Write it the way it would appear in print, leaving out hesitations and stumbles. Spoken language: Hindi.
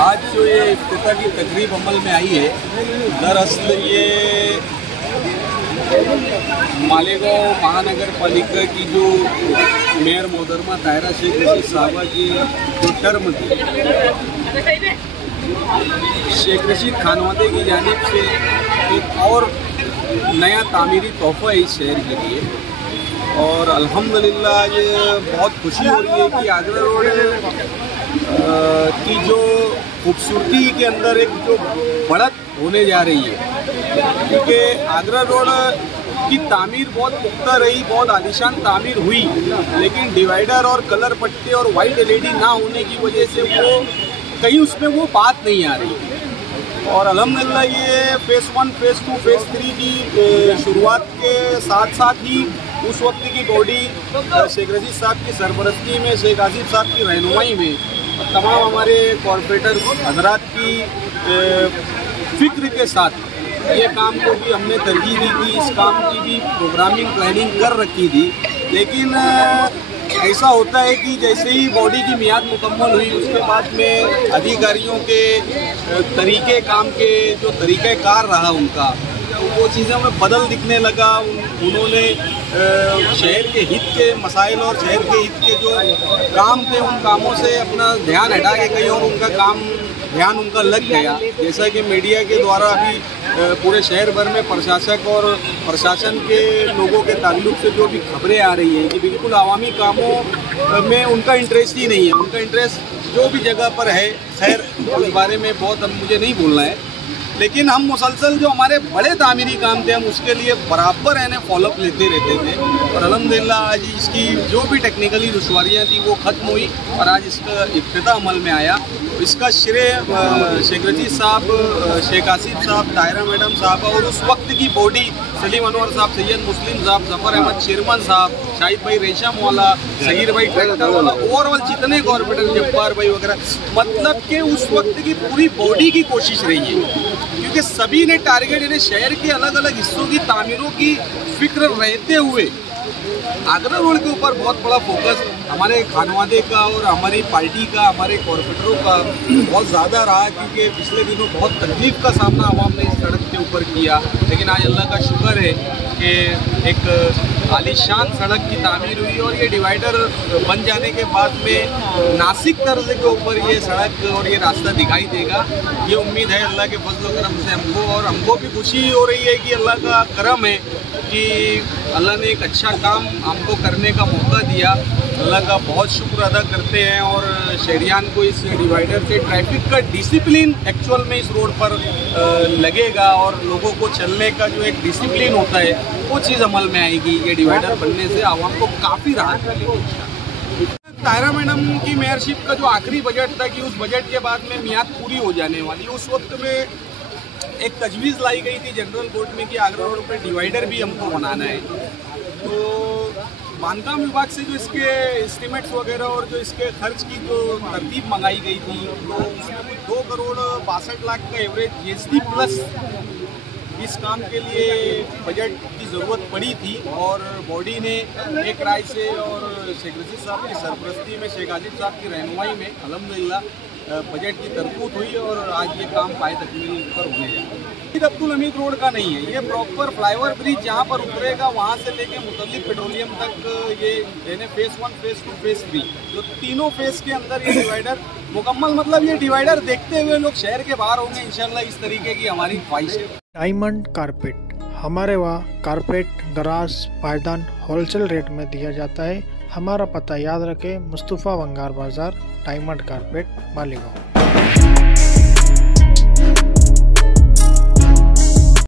आज जो ये इफ्तिताह की तकरीब अमल में आई है, दरअसल ये मालेगांव महानगर पालिका की जो मेयर मोहतरमा ताहिरा शेख रशीद साहबा की जो टर्म थी, शेख रशीद खानवादे की जानिब से एक और नया तामीरी तोहफा है इस शहर के लिए। और अल्हम्दुलिल्लाह ये बहुत खुशी हो रही है कि आगरा रोड की जो खूबसूरती के अंदर एक जो बढ़त होने जा रही है, क्योंकि आगरा रोड की तामीर बहुत पुख्ता रही, बहुत आलीशान तामीर हुई, लेकिन डिवाइडर और कलर पट्टे और वाइट LED ना होने की वजह से वो कहीं उसमें वो बात नहीं आ रही। और अल्हम्दुलिल्लाह ये फेज़ 1, फेज़ 2, फेज़ 3 की शुरुआत के साथ साथ ही उस वक्त की बॉडी शेख रशीद साहब की सरपरस्ती में, शेख आसिफ साहब की रहनुमाई में, तमाम हमारे कॉरपोरेटर हजरात की फिक्र के साथ ये काम को भी हमने तरजीह दी थी। इस काम की भी प्रोग्रामिंग प्लानिंग कर रखी थी, लेकिन ऐसा होता है कि जैसे ही बॉडी की मियाद मुकम्मल हुई, उसके बाद में अधिकारियों के तरीके काम के जो तरीक़ेकार रहा उनका, वो चीज़ें हमें बदल दिखने लगा। उन्होंने शहर के हित के मसाइल और शहर के हित के जो काम थे उन कामों से अपना ध्यान हटा के कहीं और उनका ध्यान उनका लग गया। जैसा कि मीडिया के द्वारा अभी पूरे शहर भर में प्रशासक और प्रशासन के लोगों के ताल्लुक से जो भी खबरें आ रही हैं कि बिल्कुल आवामी कामों में उनका इंटरेस्ट ही नहीं है। उनका इंटरेस्ट जो भी जगह पर है, खैर उस बारे में बहुत अब मुझे नहीं बोलना है, लेकिन हम मुसलसल जो हमारे बड़े तामीरी काम थे हम उसके लिए बराबर फॉलोअप लेते रहते थे। और अल्हम्दुलिल्लाह आज इसकी जो भी टेक्निकली दुश्वारियाँ थी वो ख़त्म हुई और आज इसका इफ्तिताह अमल में आया। इसका श्रेय शेख रशीद साहब, शेख आसिफ साहब, ताहिरा मैडम साहब और उस वक्त की बॉडी सलीम अनवर साहब, सैयद मुस्लिम साहब, जफ़र अहमद शेरमन साहब, शाहिद भाई रेशम वाला, सहीर भाई ट्रैक्टर वाला, ओवरऑल जितने कॉर्पोरेटर, जब्बार भाई वगैरह, मतलब कि उस वक्त की पूरी बॉडी की कोशिश रही है, क्योंकि सभी ने टारगेट यानी शहर के अलग अलग हिस्सों की तामीरों की फिक्र रहते हुए आगरा रोड के ऊपर बहुत बड़ा फोकस हमारे खानवादे का और हमारी पार्टी का, हमारे कॉर्पोरेटरों का बहुत ज़्यादा रहा, क्योंकि पिछले दिनों बहुत तकलीफ़ का सामना आवाम ने इस सड़क के ऊपर किया। लेकिन आज अल्लाह का शुक्र है कि एक आलीशान सड़क की तामीर हुई और ये डिवाइडर बन जाने के बाद में नासिक तर्ज के ऊपर ये सड़क और ये रास्ता दिखाई देगा। ये उम्मीद है अल्लाह के फजल करम से हमको, और हमको भी खुशी हो रही है कि अल्लाह का करम है कि अल्लाह ने एक अच्छा काम हमको करने का मौका दिया। अल्लाह का बहुत शुक्र अदा करते हैं। और शहरियान को इस डिवाइडर से ट्रैफिक का डिसिप्लिन एक्चुअल में इस रोड पर लगेगा और लोगों को चलने का जो एक डिसिप्लिन होता है वो चीज़ अमल में आएगी। ये डिवाइडर बनने से आवाम को काफ़ी राहत मिलेगी। ताहिरा मैडम की मेयरशिप का जो आखिरी बजट था कि उस बजट के बाद में मियाद पूरी हो जाने वाली, उस वक्त में एक तजवीज़ लाई गई थी जनरल कोर्ट में कि आगरा रोड पर डिवाइडर भी हमको बनाना है। तो बांधकाम विभाग से जो इसके एस्टिमेट्स वगैरह और जो इसके खर्च की जो तरतीब मंगाई गई थी, तो उसमें कुछ 2 करोड़ 62 लाख का एवरेज GST प्लस इस काम के लिए बजट की ज़रूरत पड़ी थी। और बॉडी ने एक राय से और शेख रशीद साहब की सरपरस्ती में, शेख आसिफ साहब की रहनुमाई में अल्हम्दुलिल्लाह बजट की तरकूत हुई और आज ये काम पाए तकमील पर होने जा रहा है। अब्दुल हमीद रोड का नहीं है, ये प्रॉपर फ्लाईओवर ब्रिज जहाँ पर उतरेगा वहाँ से लेके मुतल्लिक पेट्रोलियम तक ये यानी फेज़ 1, फेज़ 2, फेज़ 3 जो तीनों फेज़ के अंदर ये डिवाइडर मुकम्मल, मतलब ये डिवाइडर देखते हुए लोग शहर के बाहर होंगे इंशाल्लाह। इस तरीके की हमारी ख्वाहिश है। डायमंड कारपेट, हमारे वहाँ कारपेट, दराज, पायदान होलसेल रेट में दिया जाता है। हमारा पता याद रखें, मुस्तफ़ा वंगार बाज़ार, डायमंड कारपेट, मालेगांव।